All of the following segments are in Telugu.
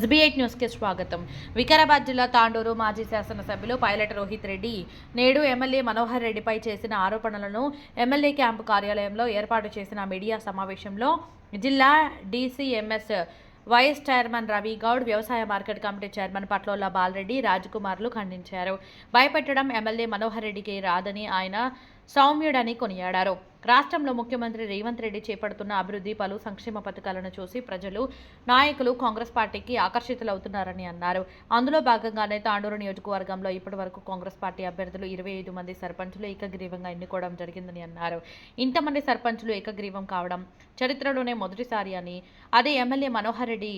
SB8 న్యూస్కి స్వాగతం. వికారాబాద్ జిల్లా తాండూరు మాజీ శాసనసభ్యులు పైలట్ రోహిత్ రెడ్డి నేడు ఎమ్మెల్యే మనోహర్ రెడ్డిపై చేసిన ఆరోపణలను ఎమ్మెల్యే క్యాంపు కార్యాలయంలో ఏర్పాటు చేసిన మీడియా సమావేశంలో జిల్లా DCMS vice chairman Ravi Goud, వ్యవసాయ market committee chairman Patlola Balareddy, రాజకుమార్లు ఖండించారు. భయపెట్టడం ఎమ్మెల్యే మనోహర్ రెడ్డికి రాదని, ఆయన సౌమ్యుడని కొనియాడారు. రాష్ట్రంలో ముఖ్యమంత్రి రేవంత్ రెడ్డి చేపడుతున్న అభివృద్ధి, పలు సంక్షేమ పథకాలను చూసి ప్రజలు, నాయకులు కాంగ్రెస్ పార్టీకి ఆకర్షితులవుతున్నారని అన్నారు. అందులో భాగంగానే తాండూరు నియోజకవర్గంలో ఇప్పటి వరకు కాంగ్రెస్ పార్టీ అభ్యర్థులు 25 మంది సర్పంచులు ఏకగ్రీవంగా ఎన్నుకోవడం జరిగిందని అన్నారు. ఇంతమంది సర్పంచులు ఏకగ్రీవం కావడం చరిత్రలోనే మొదటిసారి అని, అది ఎమ్మెల్యే మనోహర్ రెడ్డి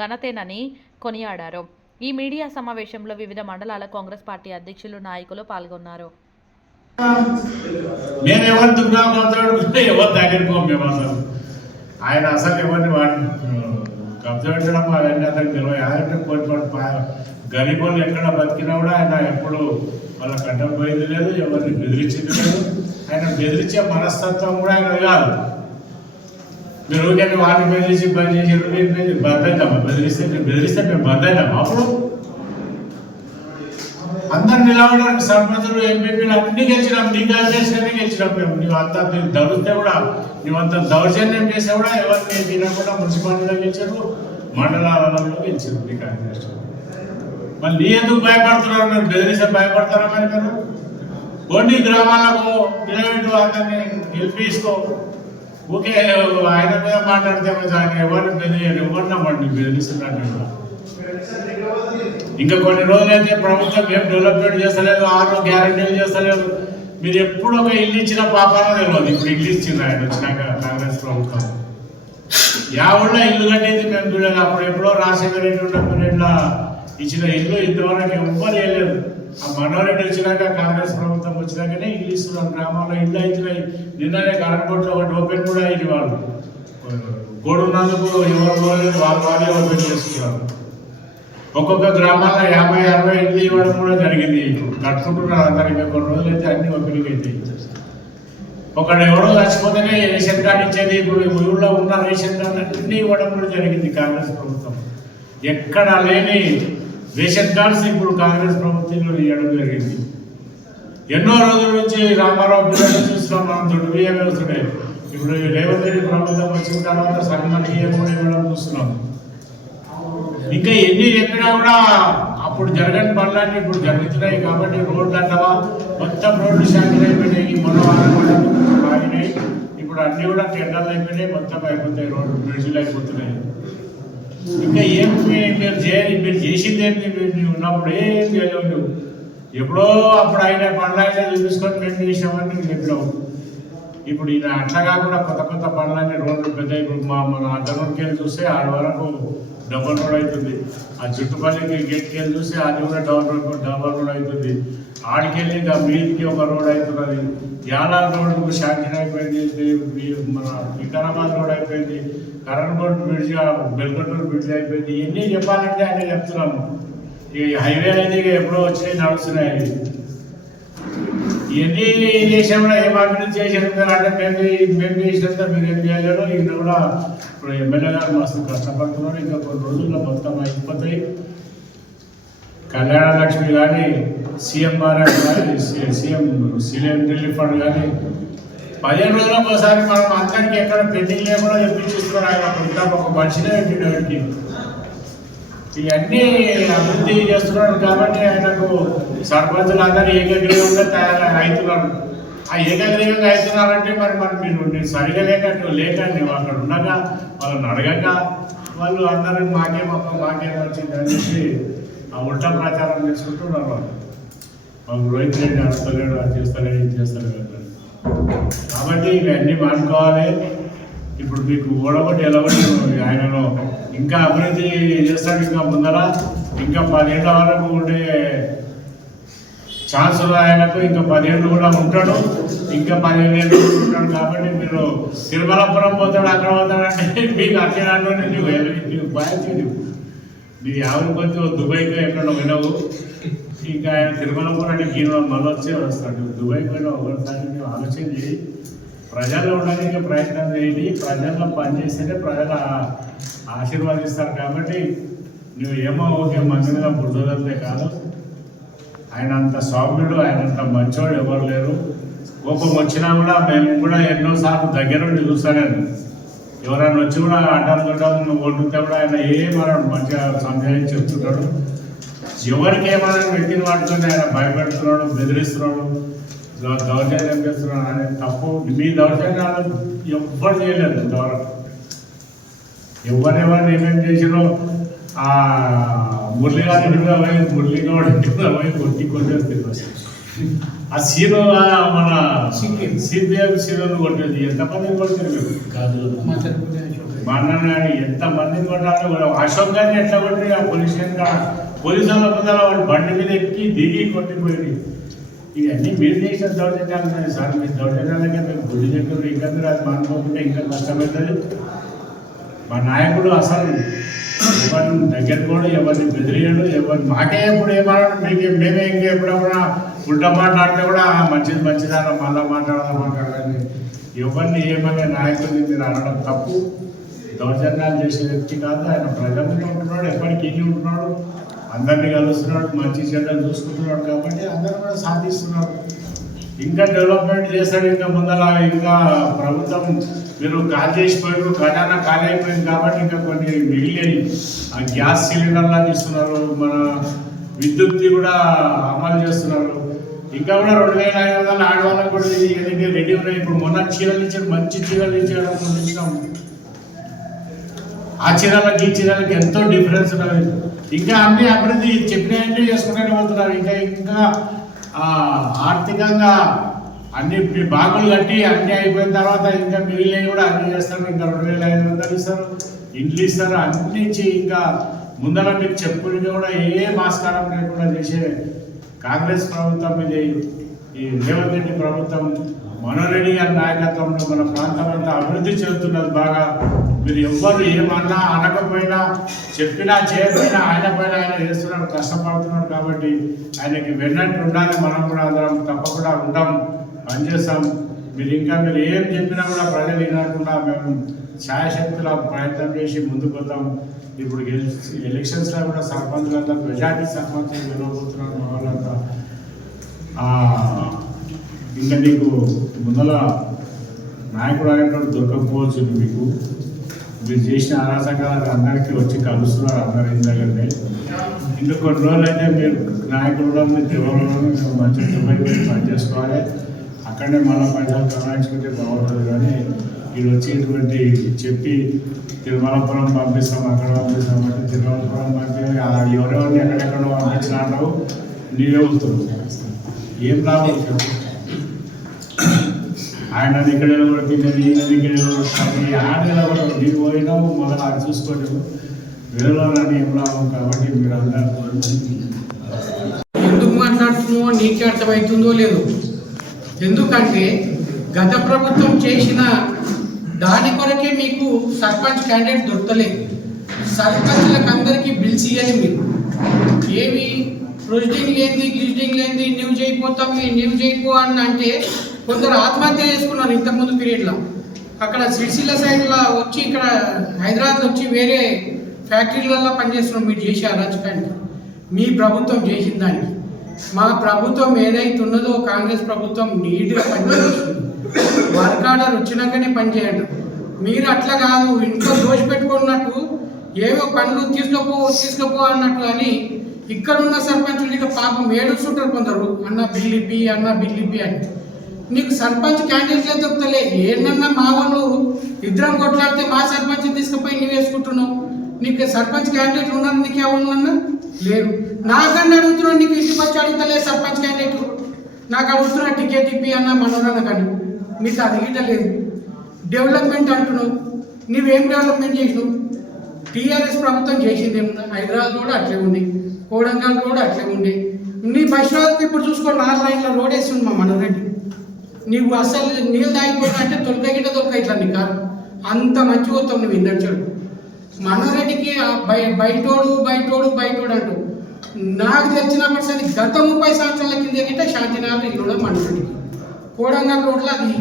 ఘనతేనని కొనియాడారు. ఈ మీడియా సమావేశంలో వివిధ మండలాల కాంగ్రెస్ పార్టీ అధ్యక్షులు, నాయకులు పాల్గొన్నారు. నేను ఎవరు దుర్గాడుకుంటే ఎవరు దగ్గరకో మేము ఆయన అసలు ఎవరిని వాడిని కబ్జా పెట్టడం అవన్నీ అతనికి తెలియదు. ఆయన కొన్ని గరీబోళ్ళు ఎక్కడ బతికినా కూడా ఆయన ఎప్పుడు వాళ్ళ కట్టం పోయింది లేదు, ఎవరిని బెదిరించింది లేదు. ఆయన బెదిరించే మనస్తత్వం కూడా ఆయన కాదు. మీరు ఊరికే వాడిని బెదిరించి బంద్ చేసి బంద్ అవుతామా? బెదిరిస్తే మేము బంద్ అవుతామా? అప్పుడు అందరు నిలబడడానికి సర్పంచులు, ఎంపీపీలు అన్ని గెలిచినాం. నీ దౌర్జన్యాన్ని గెలిచినాం మేము. నువ్వంతా దొరికితే కూడా, నువ్వంతా దౌర్జన్యం చేస్తే కూడా ఎవరిని తినకుండా మున్సిపాలిటీలో గెలిచారు, మండలాలలో గెలిచారు. నీ కాంగ్రెస్ మళ్ళీ నీ ఎందుకు భయపడుతున్నారు? మీరు బెదిరిస్తే భయపడతారా? మరి మీరు కొన్ని గ్రామాలకు నిలబెట్టు, అందరినీ గెలిపిస్తూ ఊకే ఆయన మీద మాట్లాడితే ఆయన ఎవరిని బెదిరియాలి, ఎవరిని అవ్వండి బెదిరిస్తున్నట్టు. ఇంకా కొన్ని రోజులైతే ప్రభుత్వం ఏం డెవలప్మెంట్ చేస్తలేదు, 6 గ్యారెంటీలు చేస్తలేదు. మీరు ఎప్పుడు ఒక ఇల్లు ఇచ్చిన పాపాలో తెలియదు. ఇప్పుడు ఇల్లు ఇచ్చింది ఆయన వచ్చినాక కాంగ్రెస్ ప్రభుత్వం. ఊళ్ళో ఇల్లు కట్టేది మేము చూడాలి. అప్పుడు ఎప్పుడో రాజశేఖర రెడ్డి ఉన్నప్పుడు ఇట్లా ఇచ్చిన ఇల్లు ఇంతవరకు ఎవ్వరు వేయలేదు. ఆ మనోహర్ రెడ్డి వచ్చినాక కాంగ్రెస్ ప్రభుత్వం వచ్చినాకనే ఇల్లు ఇస్తున్నాం. గ్రామాల్లో ఇల్లు అవుతున్నాయి. నిన్ననే కరెంట్ ఒకటి ఓపెన్ కూడా అయింది. వాళ్ళు గోడున్నందుకు ఎవరు పోలేదు, వాళ్ళే ఓపెన్ చేసుకున్నారు. ఒక్కొక్క గ్రామాల్లో 50-60 ఇల్లు ఇవ్వడం కూడా జరిగింది. ఇప్పుడు కట్టుకుంటున్నారు అందరు. ఇంకా కొన్ని రోజులు అయితే అన్ని ఓపెనింగ్ అవుతాయి. ఒకడు ఎవరో చచ్చిపోతేనే రేషన్ కార్డు ఇచ్చేది. ఇప్పుడు ఊళ్ళో ఉన్న రేషన్ కార్డు అన్ని ఇవ్వడం కూడా జరిగింది కాంగ్రెస్ ప్రభుత్వం. ఎక్కడ లేని రేషన్ కార్డ్స్ ఇప్పుడు కాంగ్రెస్ ప్రభుత్వంలో ఇవ్వడం జరిగింది. ఎన్నో రోజుల నుంచి రామారావు పిల్లలు చూస్తున్నాం మనం. దొడ్డు బియ్యం వస్తున్నాయి. ఇప్పుడు రేవంత్ రెడ్డి ప్రభుత్వం వచ్చిన తర్వాత సగం బియ్యం కూడా ఇవ్వడం చూస్తున్నాం. ఇంకా ఎన్ని చెప్పినా కూడా అప్పుడు జరగని పనులన్నీ ఇప్పుడు జరుగుతున్నాయి. కాబట్టి రోడ్లు అంటావా మొత్తం రోడ్లు శాంక్షన్ అయిపోయినాయి. మొన్న ఆగినాయి. ఇప్పుడు అన్నీ కూడా టెండర్లు అయిపోయినాయి. మొత్తం అయిపోతాయి. రోడ్లు బ్రిడ్జ్లు అయిపోతున్నాయి. ఇంకా ఏం మీరు చేసింది ఏంటి? మీరు ఉన్నప్పుడు ఏం చేయలేవు. ఎప్పుడో అప్పుడు అయిన పనులైనా చూపించుకొని మేము చేసామని చెప్పినావు. ఇప్పుడు ఈయన అట్లా కాకుండా కొత్త పనులన్నీ రోడ్లు పెద్ద. ఇప్పుడు మన అద్దనూరుకి వెళ్ళి చూస్తే ఆడ వరకు డబల్ రోడ్ అవుతుంది. ఆ చుట్టుపక్కల గేట్కి వెళ్ళి చూస్తే అది కూడా డబల్ రోడ్ అవుతుంది. ఆడికెళ్ళి ఇంకా మీదికి ఒక రోడ్ అవుతున్నది. యాలాల్ రోడ్డు శాంక్షన్ అయిపోయింది. మన వికారాబాద్ రోడ్ అయిపోయింది. కరణ్గోడ్ బ్రిడ్జ్, బెల్గటూరు బ్రిడ్జ్ అయిపోయింది. ఇవన్నీ చెప్పాలంటే ఆయన చెప్తున్నాము. ఈ హైవే అయితే ఎప్పుడో వచ్చినాయి, నడుస్తున్నాయి. ఇవన్నీ చేసినా కూడా ఏం అభివృద్ధి చేసినారు అంటే మేము చేసినంత మీరు ఏం చేయలేరు. ఈయన కూడా ఇప్పుడు ఎమ్మెల్యే గారు మస్తు కష్టపడుతున్నారు. ఇంకా కొన్ని రోజుల్లో మొత్తం అయిపోతాయి. కళ్యాణ లక్ష్మి కానీ, CMRF కానీ, సీఎం రిలీఫ్ ఫండ్ కానీ 15 రోజులకు ఒకసారి మనం అందరికీ ఎక్కడ పెండింగ్ లేకుండా తెప్పించిస్తున్నారు. ఆయన ఒక మనిషినే పెట్టినకి ఇవన్నీ అభివృద్ధి చేస్తున్నాడు. కాబట్టి ఆయనకు సర్పంచులు అందరూ ఏకగ్రీవంగా అవుతున్నారు. ఆ ఏకగ్రీవంగా అవుతున్నారంటే మరి మీరు సరిగా లేకండి అక్కడ ఉండగా వాళ్ళని అడగక వాళ్ళు అందరూ మాకేం వచ్చింది అని చెప్పి ఆ ఉల్టా ప్రచారం చేసుకుంటున్నారు. వాళ్ళు మాకు రోహిత్ రెడ్డి అడుగుతలేడు, అది చేస్తలేడు, ఇది చేస్తలేడు. కాబట్టి ఇవన్నీ మానుకోవాలి. ఇప్పుడు మీకు ఓడగొట్టి ఎలగొట్టి ఆయనలో ఇంకా అభివృద్ధి చేస్తాడు. ఇంకా ముందర ఇంకా 10 ఏళ్ళ వరకు ఉండే ఛాన్సులు ఆయనకు. ఇంకా 10 ఏళ్ళు కూడా ఉంటాడు. ఇంకా 15 ఏళ్ళు ఉంటాడు. కాబట్టి మీరు తిరుమలపురం పోతాడు, అక్కడ పోతాడంటే మీకు అక్కడ నీకు బాధ్యత. నీ యాభై కొద్ది దుబాయ్కి ఎక్కడ వినవు. ఇంకా ఆయన తిరుమలపురానికి మళ్ళీ వస్తాడు. దుబాయ్కి పోయినా ఒకసారి నువ్వు ఆలోచన చేయి. ప్రజల్లో ఉండడానికి ప్రయత్నం చేయండి. ప్రజల్లో పనిచేస్తేనే ప్రజలు ఆశీర్వాదిస్తారు. కాబట్టి నువ్వు ఏమో ఓకే మంచిగా బుద్ధులంతే కాదు, ఆయన అంత సౌమ్యుడు, ఆయన అంత మంచోడు ఎవరు లేరు. కోపం వచ్చినా కూడా మేము కూడా ఎన్నోసార్లు దగ్గరుండి చూస్తాను. ఎవరైనా వచ్చి కూడా అడ్డం కొట్టుకుంటే కూడా ఆయన ఏమన్నాడు మంచిగా సందేహం చెప్తుంటాడు. ఎవరికి ఏమైనా వ్యక్తిని పట్టుకొని ఆయన భయపెడుతున్నాడు, బెదిరిస్తున్నాడు, దౌర్జన్యం చేస్తున్నాడు అనేది తప్పు. మీ దౌర్జన్యాలు ఎవ్వరు చేయలేదు ఇంతవరకు. ఎవరెవరిని ఏమేమి చేసినో ఆ మురళిగారి ఇంటి మీద పోయి మురళిగౌడ్ ఇంటి మీద పోయి కొట్టేది. ఆ సీను మన సిపిఎం సీను కొట్టేది ఎంతమందిని కొట్టారు కాదు మా అన్న ఎంతమందిని కొట్టాలో కూడా. అశోక్ గారిని ఎట్లా కొట్టి ఆ పోలీసుల ముందర వాళ్ళు బండి మీద ఎక్కి దిగి కొట్టిపోయింది. ఇవన్నీ మీరు చేసిన దౌర్జన్యాలు ఉన్నాయి సార్. మీ దౌర్జన్యాలకే మీరు గుడి చెప్పారు. ఇంకా మీరు అది మానుకోకుండా ఇంకా కష్టమవుతుంది. మా నాయకుడు అసలు ఎవరిని దగ్గర కూడా ఎవరిని బెదిరియడు, ఎవరిని మాకే ఎప్పుడు ఏమన్నాడు మీకు మేమే ఇంకా ఎప్పుడన్నా ఉల్టా మాట్లాడితే కూడా మంచిది మంచిదాన మళ్ళా మాట్లాడాలని ఎవరిని ఏమనే నాయకుడిని మీరు అనడం తప్పు. దౌర్జన్యాలు చేసే వ్యక్తి కాదు ఆయన. ప్రజల్లో ఉంటున్నాడు, ఎప్పటికీ ఇన్ని ఉంటున్నాడు, అందరినీ కలుస్తున్నాడు, మంచి చెడ్డలు చూసుకుంటున్నాడు. కాబట్టి అందరూ కూడా సాధిస్తున్నాడు. ఇంకా డెవలప్మెంట్ చేస్తాడు. ఇంకా ముందర ఇంకా ప్రభుత్వం మీరు కాల్ చేసిపోయారు, ఖజానా ఖాళీ అయిపోయింది కాబట్టి ఇంకా కొన్ని మిగిలినవి ఆ గ్యాస్ సిలిండర్లా ఇస్తున్నారు, మన విద్యుత్తి కూడా అమలు చేస్తున్నారు. ఇంకా కూడా 2500 ఆడవాళ్ళకు కూడా ఏదైతే రెడీ ఉన్నాయి. ఇప్పుడు మొన్న చీరలు ఇచ్చారు, మంచి చీరలు ఇచ్చాడు ఇచ్చినాం. ఆ చీరలకి ఈ చీరలకి ఎంతో డిఫరెన్స్ ఉన్నది. ఇంకా అన్ని అభివృద్ధి చెప్పినట్టు చేసుకుంటూనే పోతున్నారు. ఇంకా ఇంకా ఆర్థికంగా అన్ని బాగులు కట్టి అన్ని అయిపోయిన తర్వాత ఇంకా మిగిలినవి కూడా అన్ని చేస్తారు. ఇంకా 2500 ఇస్తారు, ఇండ్లు ఇస్తారు, అన్ని ఇచ్చి ఇంకా ముందర మీకు చెప్పుకుని కూడా ఏ మాస్కారం లేకుండా చేసే కాంగ్రెస్ ప్రభుత్వం ఇది. ఈ రేవంత్ రెడ్డి ప్రభుత్వం, మనోహర్ రెడ్డి గారి నాయకత్వంలో మన ప్రాంతం అంతా అభివృద్ధి చెందుతున్నది బాగా. మీరు ఎవ్వరు ఏమన్నా అనకపోయినా, చెప్పినా చేయకపోయినా ఆయన పైన ఆయన చేస్తున్నాడు, కష్టపడుతున్నాడు. కాబట్టి ఆయనకి వెన్నట్టు ఉండాలి. మనం కూడా అందరం తప్పకుండా ఉంటాం, పనిచేస్తాం. మీరు ఏం చెప్పినా కూడా ప్రజలు వినకుండా మేము ఛాయశక్తుల ప్రయత్నం చేసి ముందుకు వద్దాం. ఇప్పుడు ఎలక్షన్స్లో కూడా సర్పంచులంతా మెజార్టీ సర్పంచ్ గెలవబోతున్నారు మా వాళ్ళంతా. ఇంకా నీకు ముందల నాయకుడు అనేటువంటి దొరకకపోవచ్చు. మీకు మీరు చేసిన అరాచకాలు అందరికీ వచ్చి కలుస్తున్నారు అందరి ఇంటి దగ్గరనే. ఇంకా కొన్ని రోజులు అయితే మీరు నాయకులు మీరు దేవాలయంలో మంచిగా పని చేసుకోవాలి. అక్కడనే మళ్ళీ పైసలు కమాయించుకుంటే బాగుంటుంది. కానీ వీళ్ళు వచ్చేటువంటి చెప్పి తిరుమలపురం పంపిస్తాం, అక్కడ పంపిస్తాం అంటే తిరుమలపురం పంపి ఎవరెవరిని ఎక్కడెక్కడో పంపించినాడు నీవే వస్తారు. ఏం లాభం చెప్పు. ఆయన ఇక్కడ నిలబడి ఈయన ఇక్కడ నిలబడి ఆడ నిలబడవు. నీవు పోయినావు మొదలు అది చూసుకోలేవు. వేరేవాళ్ళని ఏం లాభం. కాబట్టి మీరు అందరూ ఎందుకు మాట్లాడుతున్నావో నీకే అర్థమవుతుందో లేదు. ఎందుకంటే గత ప్రభుత్వం చేసిన దాని కొరకే మీకు సర్పంచ్ క్యాండిడేట్ దొరకలేదు. సర్పంచ్లకు అందరికీ బిల్స్ ఇవ్వాలి. మీరు ఏమి ప్రొసీడింగ్ లేనిది గిజిడింగ్ లేనిది న్యూస్ అయిపోతాం, మీ న్యూస్ అయిపో అని అంటే కొందరు ఆత్మహత్య చేసుకున్నారు ఇంతకుముందు పీరియడ్లో. అక్కడ సిరిసిల్ల సైడ్లో వచ్చి ఇక్కడ హైదరాబాద్ వచ్చి వేరే ఫ్యాక్టరీలలో పనిచేస్తున్నాం. మీరు చేసే అరాచకానికి మీ ప్రభుత్వం చేసిన దానికి మా ప్రభుత్వం ఏదైతే ఉన్నదో కాంగ్రెస్ ప్రభుత్వం నీట్గా పనిచేస్తుంది. వర్క్ ఆర్డర్ వచ్చినాకనే పనిచేయండి. మీరు అట్లా కాదు ఇంట్లో దోషి పెట్టుకున్నట్టు ఏవో పనులు తీసుకపో అన్నట్టు అని ఇక్కడున్న సర్పంచులు ఇక పాపం ఏడుస్తుంటారు కొందరు. అన్న బిల్లిపి అని. నీకు సర్పంచ్ క్యాండిడేట్లే దొరుకుతలే. ఏంటన్నా మా వాళ్ళు ఇద్దరం కొట్లాడితే మా సర్పంచ్ తీసుకుపోయి నువ్వు వేసుకుంటున్నావు. నీకు సర్పంచ్ క్యాండిడేట్ ఉన్నారు, నీకు ఎవరున్నా లేరు. నాకన్నా అడుగుతున్నావు, నీకు ఇంటికి వచ్చి అడుగుతలే సర్పంచ్ క్యాండిడేట్. నాకు అడుగుతున్నా టికెట్ ఇప్పి అన్న మనోరన్న. కానీ మీకు అది లేదు. డెవలప్మెంట్ అంటున్నావు, నువ్వేం డెవలప్మెంట్ చేసినావు? టీఆర్ఎస్ ప్రభుత్వం చేసింది ఏమన్నా? హైదరాబాద్ కూడా అట్లే ఉంది, కోడంగల్ కూడా అట్లే ఉంది. నీ బస్సులకు ఇప్పుడు చూసుకో 4 లైన్ల రోడ్ వేస్తుంది మా మనోరెడ్డి. నీవు అసలు నీళ్ళు తాగిపోయినా అంటే దొరక ఇట్లా నీ కాదు. అంత మంచి పోతావు నువ్వు ఇందడు. మనోరెడ్డికి బయటోడు అంటూ నాకు తెలిసినప్పటి సరి గత 30 సంవత్సరాల కింద ఏంటంటే శాంతినగర్ ఇల్లు మనోరెడ్డికి. కోడంగల్ రోడ్లో అది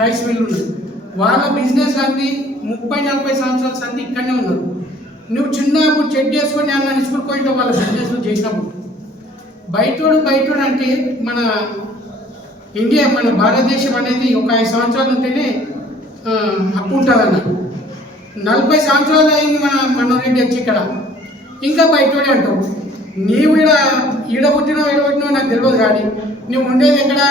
రైస్ మిల్ ఉన్నది. వాళ్ళ బిజినెస్ అన్ని 30-40 సంవత్సరాల సంది ఇక్కడనే ఉన్నారు. నువ్వు చిన్నప్పుడు చెడ్డ వేసుకొని అన్న స్కూల్ పోయింటావు వాళ్ళ బిజినెస్ చేసినప్పుడు. బయటోడు అంటే మన ఇండియా మన భారతదేశం అనేది ఒక 5 సంవత్సరాలు ఉంటేనే హక్కు ఉంటుందన్న. 40 సంవత్సరాలు అయింది మన మనోరెడ్డి వచ్చి ఇక్కడ, ఇంకా బయటోడే అంటావు. నీవు ఈడ పుట్టినావు నాకు తెలియదు, కానీ నువ్వు ఉండేది ఎక్కడ?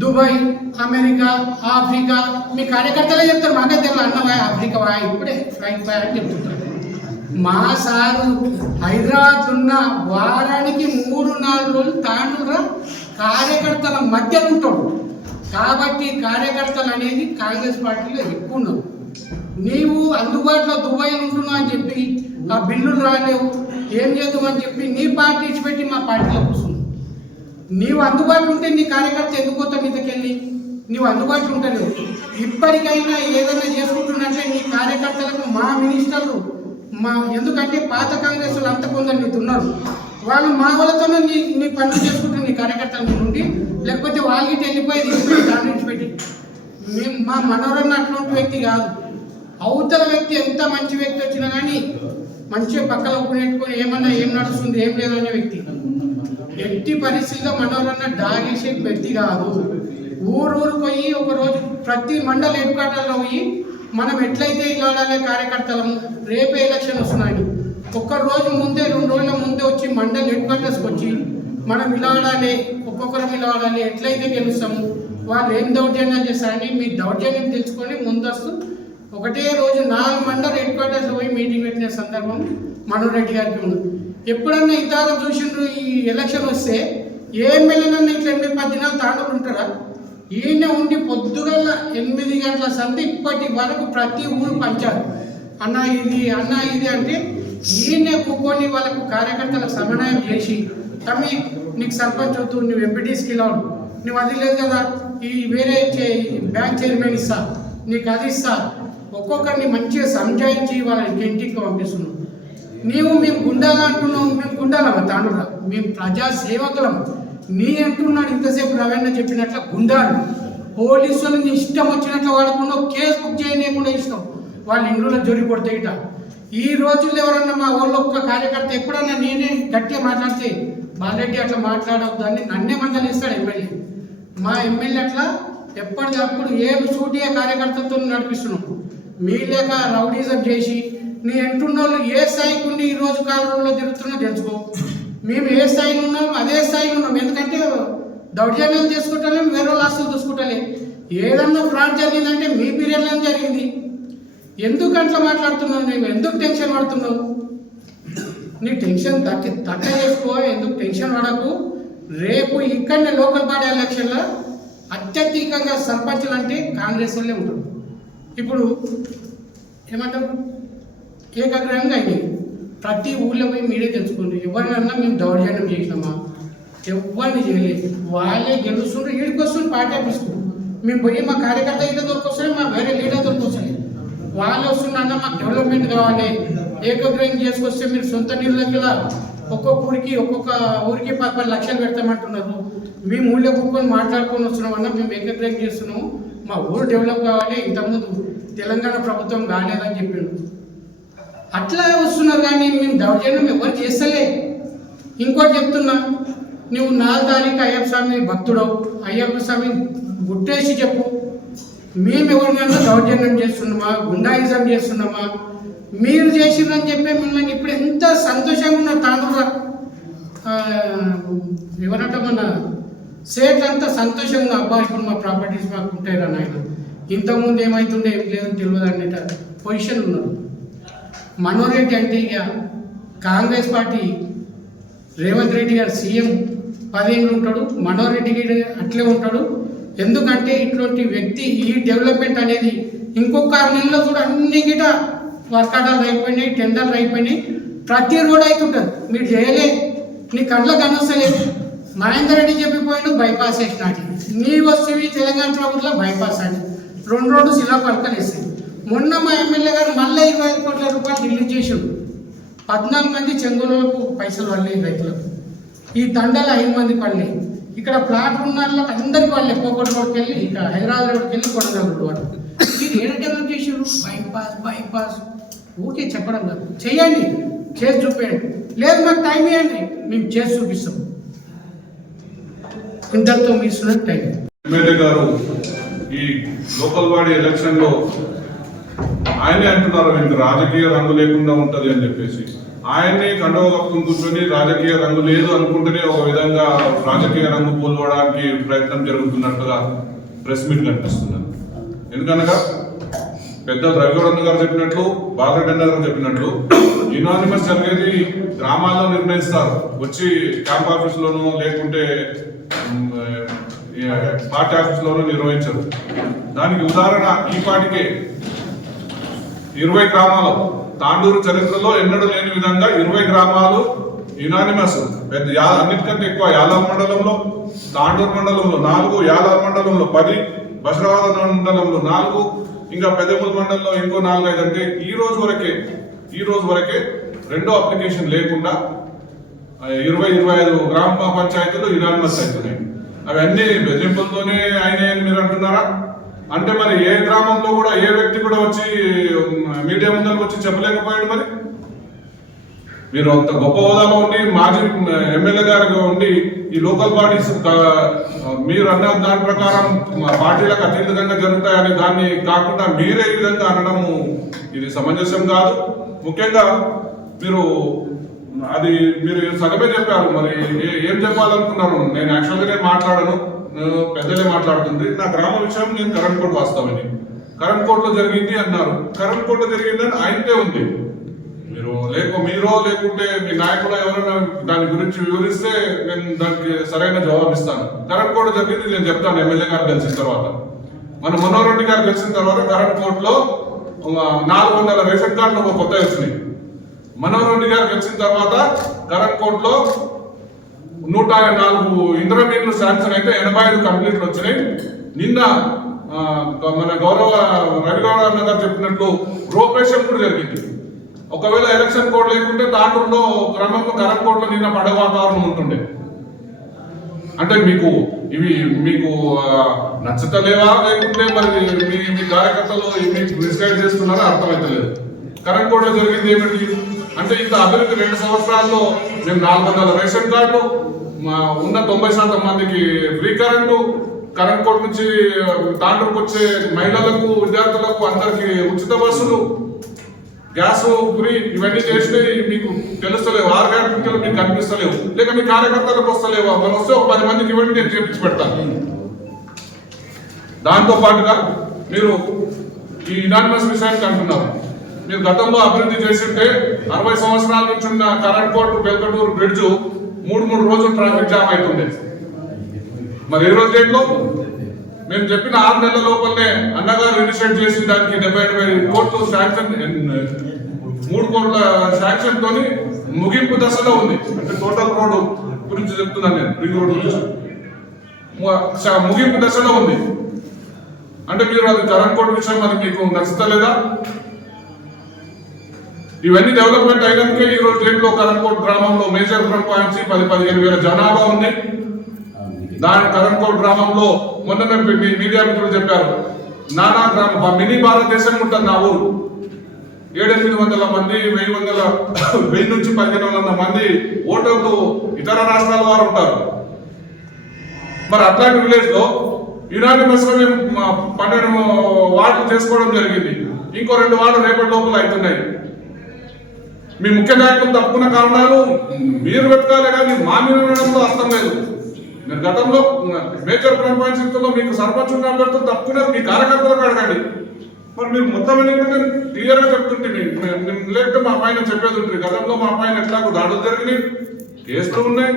Dubai, America, Africa. మీ కార్యకర్తలే చెప్తారు, మాకే తెలియదు. అన్నవా ఆఫ్రికా వా, ఇప్పుడే ఫ్లైట్ బాయ్ అని చెప్తుంటారు. మా సారు హైదరాబాద్ ఉన్న వారానికి 3-4 రోజులు తాండూరా కార్యకర్తల మధ్య ఉంటాడు. కాబట్టి కార్యకర్తలు అనేది కాంగ్రెస్ పార్టీలో ఎక్కువ ఉన్నారు. నీవు అందుబాటులో దుబాయ్ ఉంటున్నావు అని చెప్పి ఆ బిల్లులు రాలేవు, ఏం చేద్దామని చెప్పి నీ పార్టీ ఇచ్చిపెట్టి మా పార్టీలో కూర్చున్నావు. నీవు అందుబాటులో ఉంటే నీ కార్యకర్త ఎందుకు పోతావు? మీదకెళ్ళి నీవు అందుబాటులో ఉంటావు. ఇప్పటికైనా ఏదైనా చేసుకుంటున్నట్టే నీ కార్యకర్తలకు మా మినిస్టర్లు ఎందుకంటే పాత కాంగ్రెస్ వాళ్ళు అంత కొందరు నీకు ఉన్నారు, వాళ్ళు మా వాళ్ళతోనే నీ పనులు చేసుకుంటారు నీ కార్యకర్తల మీద ఉండి. లేకపోతే వాళ్ళకి వెళ్ళిపోయి కాంగ్రెస్ పెట్టి మా మనోరన్న అటువంటి వ్యక్తి కాదు. అవతల వ్యక్తి ఎంత మంచి వ్యక్తి వచ్చినా కానీ మంచిగా పక్కన ఒప్పునేట్టుకొని ఏమన్నా ఏం నడుస్తుంది ఏం లేదు అనే వ్యక్తి. ఎట్టి పరిస్థితుల్లో మనోరన్న డాగేసే వ్యక్తి కాదు. ఊరు పోయి ఒకరోజు ప్రతి మండల హెడ్ క్వార్టర్లో పోయి మనం ఎట్లయితే ఇలా ఆడాలి కార్యకర్తలము, రేపే ఎలక్షన్ వస్తున్నాయి, ఒక్కరోజు ముందే 2 రోజుల ముందే వచ్చి మండల హెడ్ క్వార్టర్స్కి వచ్చి మనం ఇలా ఆడాలి, ఒక్కొక్కరం ఇలా ఆడాలి, ఎట్లయితే గెలుస్తాము, వాళ్ళు ఏం దౌర్జన్యాలు చేస్తారని మీ దౌర్జన్యం తెలుసుకొని ముందస్తు ఒకటే రోజు 4 మండల హెడ్ క్వార్టర్స్ పోయి మీటింగ్ పెట్టిన సందర్భం మనోరెడ్డి గారికి ఉంది. ఎప్పుడన్నా ఇంతగా చూసిండ్రు ఈ ఎలక్షన్ వస్తే ఏ ఎమ్మెల్యేనన్నా ఇట్లా 8-10 దినాలు తాండూరు ఉంటారా? ఈయన ఉండి పొద్దుగల 8 గంటల సంత ఇప్పటి వరకు ప్రతి ఊరు పంచారు. అన్న ఇది అంటే ఈయనే కూకొని వాళ్ళకు కార్యకర్తలకు సమన్వయం చేసి, తమ్మి నీకు సర్పంచ్ వద్దు, నువ్వు ఎంపీటీస్కి వెళ్ళావు, నువ్వు అది లేదు కదా, ఈ వేరే బ్యాంక్ చైర్మన్ ఇస్తా, నీకు అది ఇస్తా, ఒక్కొక్కరిని మంచిగా సంజాయించి వాళ్ళకి ఇంటికి పంపిస్తున్నావు. మేము గుండాలు అంటున్నావు, మేము గుండాలమ్మ తాండూరా, మేము ప్రజా సేవకులం. నీ అంటున్నాడు ఇంతసేపు రవీణ చెప్పినట్ల గుండాలు, పోలీసులను ఇష్టం వచ్చినట్లు వాడకుండా కేసు బుక్ చేయలేకుండా ఇష్టం, వాళ్ళ ఇండ్లలో జొరి కొడితే ఇట. ఈ రోజుల్లో ఎవరన్నా మా వాళ్ళు ఒక్క కార్యకర్త ఎప్పుడన్నా నేనే గట్టిగా మాట్లాడితే బాలరెడ్డి అట్లా మాట్లాడవద్దని నన్నే మందలిస్తాడు ఎమ్మెల్యే. మా ఎమ్మెల్యే అట్లా ఎప్పటికప్పుడు సూటిగా కార్యకర్తలతో నడిపిస్తున్నాం. మీ లేక రౌడీజం చేసి నీ ఎంటున్న వాళ్ళు ఏ స్థాయికి ఉండి ఈరోజు కాలంలో తిరుగుతున్నా తెలుసుకో. మేము ఏ స్థాయిలో ఉన్నాం అదే స్థాయిలో ఉన్నాం. ఎందుకంటే దౌర్జన్యాలు చేసుకుంటలేము, వేరే ఆస్తులు చూసుకుంటలే. ఏదన్నా ఫ్రాడ్ జరిగిందంటే మీ పీరియడ్లో జరిగింది. ఎందుకు అట్లా మాట్లాడుతున్నావు? నువ్వు ఎందుకు టెన్షన్ పడుతున్నావు? నీ టెన్షన్ తగ్గ చేసుకో, ఎందుకు టెన్షన్ పడకు. రేపు ఇక్కడనే లోకల్ బాడీ ఎలక్షన్లో అత్యధికంగా సర్పంచులు అంటే కాంగ్రెస్ వాళ్ళే ఉంటారు. ఇప్పుడు ఏమంటారు, ఏకాగ్రహంగా అయినాయి. ప్రతి ఊళ్ళో పోయి మీరే తెలుసుకోండి. ఎవరినన్నా మేము దౌర్జన్యం చేసినామా? ఎవరిని చేయలేదు. వాళ్ళే గెలుస్తుండ్రు, వీడికి వస్తుండ్రు, పార్టీ ఆఫీస్కు. మేము పోయి మా కార్యకర్త ఈడ దొరికొస్తాయి, మా వేరే లీడర్ దొరికొస్తాయి. వాళ్ళు వస్తున్నా మాకు డెవలప్మెంట్ కావాలి, ఏకగ్రహం చేసుకొస్తే మీరు సొంత నీళ్ళకి ఒక్కొక్క ఊరికి 10 లక్షలు పెడతామంటున్నారు. మేము ఊళ్ళో కూర్చొని మాట్లాడుకొని వస్తున్నామన్నా మేము ఏకగ్రహం చేస్తున్నాము, మా ఊరు డెవలప్ కావాలి, ఇంతకుముందు తెలంగాణ ప్రభుత్వం కాలేదని చెప్పిండు. అట్లా వస్తున్నారు కానీ మేము దౌర్జన్యం ఎవరు చేస్తలే. ఇంకోటి చెప్తున్నా, నువ్వు 4 తారీఖు అయ్యప్ప స్వామి భక్తుడవు, అయ్యప్ప స్వామి గుట్టేసి చెప్పు, మేము ఎవరినైనా దౌర్జన్యం చేస్తున్నామా, గుండాయిజం చేస్తున్నామా? మీరు చేసిందని చెప్పే మిమ్మల్ని ఇప్పుడు ఎంత సంతోషంగా ఉన్న తాండ్రురా ఎవరంటే మన సేట్ అంతా సంతోషంగా, అబ్బా ఇప్పుడు మా ప్రాపర్టీస్ మాకు ఉంటాయిరా నాయన, ఇంతకుముందు ఏమవుతుండే ఏం లేదని తెలియదు అనేట పొజిషన్ ఉన్నారు. మనోరెడ్డి అంటే ఇక కాంగ్రెస్ పార్టీ రేవంత్ రెడ్డి గారు సీఎం 10 ఏళ్ళు ఉంటాడు, మనోరెడ్డి గారు అట్లే ఉంటాడు. ఎందుకంటే ఇటువంటి వ్యక్తి ఈ డెవలప్మెంట్ అనేది ఇంకొక 6 నెలల్లో కూడా అన్ని గిట వర్క్ ఆర్డర్లు అయిపోయినాయి, టెండర్లు అయిపోయినాయి, ప్రతి రోడ్ అవుతుంటుంది. మీరు చేయలే, నీ కళ్ళకు అనవసలేదు. మహేందర్ రెడ్డి చెప్పిపోయిన బైపాస్ వేసినాడు, నీ వస్తువి తెలంగాణ ప్రభుత్వంలో బైపాస్ అని 2 రోడ్డు శిలా పలకలు వేస్తాయి. మొన్న మా ఎమ్మెల్యే గారు మళ్ళీ 25 కోట్ల రూపాయలు రిలీజ్ చేసాడు. 14 మంది చెంగులకు పైసలు పడలేదు రైతులకు. ఈ తండాలు 5 మంది పడలేదు. ఇక్కడ ప్లాట్ ఉన్న వాళ్ళకి అందరికీ వాళ్ళు కోకట్ రోడ్కి వెళ్ళి, ఇక్కడ హైదరాబాద్ రోడ్కి వెళ్ళి కొనగల రోడ్డు వాళ్ళు. మీరు ఏడ డెవలప్ చేసారు? బైపాస్ ఊరికే చెప్పడం కాదు, చేయండి, చేసి చూపేయండి. లేదు మాకు టైం ఇవ్వండి, మేము చేసి చూపిస్తాం. ఇంతటితో మీ స్టూడెంట్ టైం. ఎమ్మెల్యే గారు ఈ లోకల్ బాడీ ఎలక్షన్లో ఆయనే అంటున్నారు ఇంక రాజకీయ రంగు లేకుండా ఉంటుంది అని చెప్పేసి. ఆయన్ని కండవ కప్పుకుని కూర్చొని రాజకీయ రంగు లేదు అనుకుంటేనే ఒక విధంగా రాజకీయ రంగు పోల్వడానికి ప్రయత్నం జరుగుతున్నట్టుగా ప్రెస్ మీట్ కనిపిస్తున్నారు. ఎందుకనగా పెద్దలు రవిగౌడ గారు చెప్పినట్లు, బాలరెడ్డి గారు చెప్పినట్లు యునానిమస్ జరిగేది గ్రామాల్లో నిర్ణయిస్తారు, వచ్చి క్యాంప్ ఆఫీసులోనూ లేకుంటే పార్టీ ఆఫీసులోనూ నిర్వహించరు. దానికి ఉదాహరణ ఈ పాటికే 20 గ్రామాలు, తాండూరు చరిత్రలో ఎన్నడూ లేని విధంగా 20 గ్రామాలు యునానిమస్, పెద్ద అన్నిటికంటే ఎక్కువ యాలాం మండలంలో, తాండూరు మండలంలో 4, యాలాం మండలంలో 10, బషరాబాద్ మండలంలో 4, ఇంకా పెద్దమూరు మండలంలో ఇంకో 4-5. అంటే ఈ రోజు వరకే రెండో అప్లికేషన్ లేకుండా 20-25 గ్రామ పంచాయతీలు యునానిమస్ అవుతున్నాయి. అవన్నీ బెదిరింపులతోనే అయినాయని మీరు అంటున్నారా? అంటే మరి ఏ గ్రామంలో కూడా ఏ వ్యక్తి కూడా వచ్చి మీడియా ముందరకు వచ్చి చెప్పలేకపోయాడు. మరి మీరు అంత గొప్ప హోదాలో ఉండి మాజీ ఎమ్మెల్యే గారుగా ఉండి ఈ లోకల్ బాడీస్ మీరు అన్న దాని ప్రకారం పార్టీలకు అతీతంగా జరుగుతాయనే దాన్ని కాకుండా మీరే ఈ విధంగా అనడము ఇది సమంజసం కాదు. ముఖ్యంగా మీరు సగమే చెప్పారు. మరి ఏం చెప్పాలనుకున్నారు? నేను యాక్చువల్గా మాట్లాడను, పెద్దలే మాట్లాడుతుంది. నా గ్రామ విషయం నేను కరెంట్ కోట్ వాస్తవని, కరెంట్ కోట్లో జరిగింది అన్నారు. కరెంట్ కోట్లో జరిగిందని ఆయనకే ఉంది. మీరో లేకుంటే మీ నాయకుడు ఎవరైనా దాని గురించి వివరిస్తే నేను దానికి సరైన జవాబు ఇస్తాను. కరెంట్ కోట్ జరిగింది నేను చెప్తాను. ఎమ్మెల్యే గారు గెలిచిన తర్వాత, మన మనోహర్ రెడ్డి గారు గెలిచిన తర్వాత కరెంట్ కోట్లో 400 రేషన్ కార్డులు ఒక కొత్త వచ్చినాయి. మనోహర్ రెడ్డి గారు గెలిచిన తర్వాత కరెంట్ కోట్లో 104 ఇంద్రమీన్లు శాంక్షన్ అయితే 85 కంప్లీట్లు వచ్చినాయి. నిన్న మన గౌరవ రవిగౌడ గారు చెప్పినట్లు రూపేషన్ కూడా జరిగింది. ఒకవేళ ఎలక్షన్ కోడ్ లేకుంటే తాండూరులో క్రమంలో కరెంట్ కోడ్లో నిన్న పడే వాతావరణం ఉంటుండే. అంటే మీకు నచ్చతలేవా లేకుంటే మరి మీ కార్యకర్తలు డిసైడ్ చేస్తున్నారో అర్థమైతలేదు. కరెంట్ కోడ్లో జరిగింది ఏమిటి అంటే ఇంత అభివృద్ధి 2 సంవత్సరాల్లో మేము 400 రేషన్ కార్డులు, ఉన్న 90% మందికి ఫ్రీ కరెంట్ కోడ్ నుంచి తాండూరుకు వచ్చే మహిళలకు, విద్యార్థులకు అందరికి ఉచిత బస్సులు, గ్యాస్ ఫ్రీ, ఇవన్నీ చేసినవి మీకు తెలుస్తలేవు. 6 గ్యారెంటీలు మీకు కనిపిస్తలేవు, లేక మీ కార్యకర్తలకు వస్తలేవు. మనం వస్తే ఒక 10 మందికి ఇవ్వండి, నేను చేపించి పెడతాను. దాంతో పాటుగా మీరు ఈ యునానిమస్ విషయానికి అంటున్నారు. మీరు గతంలో అభివృద్ధి చేసింటే 60 సంవత్సరాల నుంచి ఉన్న కరెంట్ కోట్ బెల్కటూరు బ్రిడ్జ్ 3 రోజులు ట్రాఫిక్ జామ్ అవుతుంది. మరి ఈ రోజు డేట్లో మేము చెప్పిన 6 నెలల లోపలనే అన్నగారు ఇనిషియేట్ చేసి దానికి 75 కోట్లు శాంక్షన్, 3 కోట్ల శాంక్షన్ తోని ముగింపు దశలో ఉంది. అంటే టోటల్ రోడ్డు గురించి చెప్తున్నాను నేను, రింగ్ రోడ్డు గురించి ముగింపు దశలో ఉంది. అంటే మీరు అది కరెంట్ కోట్ విషయం అది మీకు నచ్చుతలేదా? ఇవన్నీ డెవలప్మెంట్ అయినందుకే ఈ రోజు డేట్లో కరెంట్ కోట్ గ్రామంలో మేజర్ పాయింట్స్ 10-15 వేల జనాభా ఉంది. దాని కరెంట్ కోట్ గ్రామంలో మొన్న మీడియా మిత్రులు చెప్పారు, నానా గ్రామం మినీ భారతదేశం ఉంటుంది. నా ఊరు 700-800 మంది, 1000 నుంచి 1500 మంది ఓటర్లు ఇతర రాష్ట్రాల వారు ఉంటారు. మరి అట్లాంటి విలేజ్ లో యునానిమస్ గా మేము 12 వార్డులు చేసుకోవడం జరిగింది. ఇంకో 2 వార్డులు రేపటి లోపల అవుతున్నాయి. మీ ముఖ్య నాయకులు తప్పుకున్న కారణాలు మీరు వెతకాలే కానీ మా మీద ఉండడంలో అర్థం లేదు. మీరు గతంలో మేజర్ పంచాయతీలో మీకు సర్పంచ్ ఉన్న అభ్యర్థులు తప్పుకున్నారు, మీ కార్యకర్తలకు అడగండి. మరి మీరు మొత్తం ఎందుకంటే క్లియర్ గా చెప్తుంటే లేకపోతే మా పైన చెప్పేది ఉంటుంది. గతంలో మా పైన ఎట్లాగో దాడులు జరిగినాయి, కేసులు ఉన్నాయి,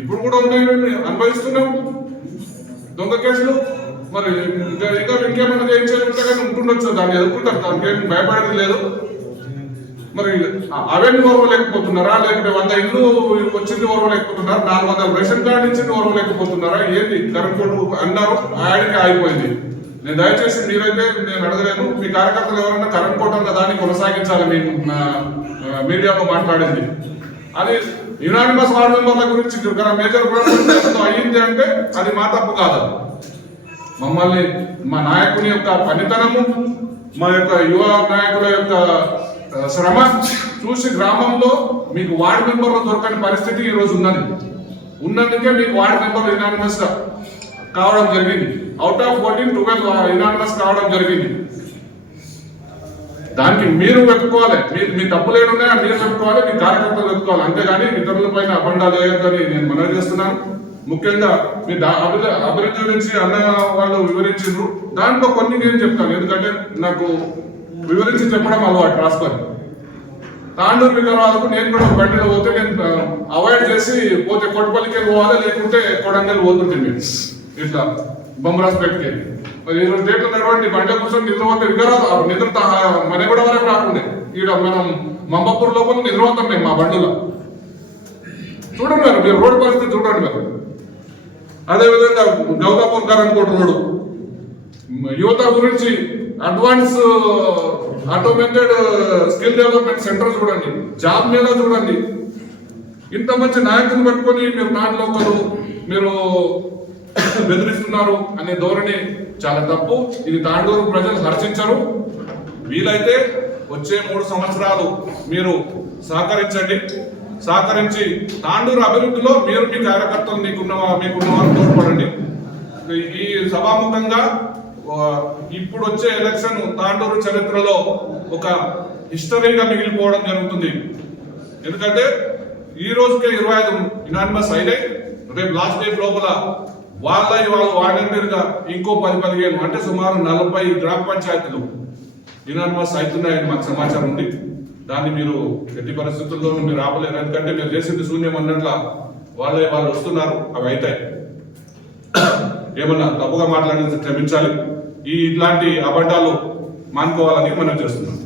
ఇప్పుడు కూడా ఉన్నాయి, అనుభవిస్తున్నాం దొంగ కేసులు. మరి ఇంకా ఇంకేమైనా చేయించేది ఉంటే కానీ ఉంటుండొచ్చు, దాన్ని ఎదుర్కొంటారు, దానికి ఏం భయపడేది లేదు. మరి అవన్నీ ఓర్వలేకపోతున్నారా? లేకపోతే 100 ఇల్లు వచ్చింది ఓర్వలేకపోతున్నారా? 400 రేషన్ కార్డు ఇచ్చింది ఓర్వలేకపోతున్నారా? ఏంటి కరెంట్ కోడ్ అన్నారు, ఆయనకి ఆగిపోయింది. నేను దయచేసి మీరైతే నేను అడగలేను, మీ కార్యకర్తలు ఎవరైనా కరెంట్ కోడ్ అన్న దాన్ని కొనసాగించాలి. మీకు మీడియాలో మాట్లాడింది అది యునానిమస్ వార్డు మెంబర్ల గురించి మేజర్ ప్రాబ్లం అయ్యింది అంటే అది మా తప్పు కాదు. మమ్మల్ని మా నాయకుని యొక్క పనితనము, మా యొక్క యువ నాయకుల యొక్క శ్రమ చూసి గ్రామంలో మీకు వార్డు మెంబర్లు దొరకని పరిస్థితి ఈ రోజు ఉన్నందుకే మీకు వార్డు మెంబర్లు యునానిమస్ గా కావడం జరిగింది. అవుట్ ఆఫ్ 12 యునానిమస్ కావడం జరిగింది. దానికి మీరు వెతుక్కోవాలి, మీ తప్పులు ఏమున్నాయో మీరు వెతుక్కోవాలి, మీ కార్యకర్తలు వెతుక్కోవాలి. అంతేగాని ఇతరుల పైన అబండాలు వేయొద్దని నేను మనవి చేస్తున్నాను. ముఖ్యంగా మీ అభివృద్ధి గురించి అన్న వాళ్ళు వివరించారు. దాంట్లో కొన్ని నేను చెప్తాను, ఎందుకంటే నాకు వివరించి చెప్పడం అలవాటు రాసుకొని. తాండూరు వికారాలకు నేను కూడా బండిలో పోతే నేను అవాయిడ్ చేసి పోతే కొట్టపల్లికి పోవాలి, లేకుంటే కొడంగల్ పోతుంటే మీరు ఇట్లా బొమ్మరాజ్పేటకి. మరి 20 డేట్లు నడవండి బండి కూర్చొని నిద్రపోతే వికారాలు నిద్ర మన కూడా వరకు రాకుండే. ఇక్కడ మనం మంబపూర్ లోపల నిద్రపోతాం మేము మా బండిలో. చూడండి మరి మీరు రోడ్డు పరిస్థితి చూడండి మరి. అదేవిధంగా గౌతాపూర్ కరణ్కోట్ రోడ్డు యువత గురించి advance automated skill development centre చూడండి, జాబ్ మీద చూడండి. ఇంత మంచి నాయకులు పెట్టుకొని మీరు నాన్ లోకలు మీరు బెదిరిస్తున్నారు అనే ధోరణి చాలా తప్పు. ఇది తాండూరు ప్రజలు హర్షించరు. వీలైతే వచ్చే 3 సంవత్సరాలు మీరు సహకరించి తాండూరు అభివృద్ధిలో మీరు మీ కార్యకర్తలు మీకున్న వారు తోడ్పడండి. ఈ సభాముఖంగా ఇప్పుడు వచ్చే ఎలక్షన్ తాండూరు చరిత్రలో ఒక హిస్టరీగా మిగిలిపోవడం జరుగుతుంది. ఎందుకంటే ఈ రోజుకే 25 యునానిమస్ అయినాయి. రేపు లాస్ట్ డేట్ లోపల వాళ్ళు వాలంటీర్గా ఇంకో 10-15 అంటే సుమారు 40 గ్రామ పంచాయతీలు యునానిమస్ అవుతున్నాయని మాకు సమాచారం ఉంది. దాన్ని మీరు ఎట్టి పరిస్థితుల్లోనూ మీరు ఆపలేరు. ఎందుకంటే మీరు చేసింది శూన్యం అన్నట్ల వాళ్ళు వస్తున్నారు, అవి అవుతాయి. ఏమన్నా తప్పుగా మాట్లాడితే క్షమించాలి. ఇట్లాంటి అబద్ధాలు మానుకోవాలని మనం చేస్తున్నాం.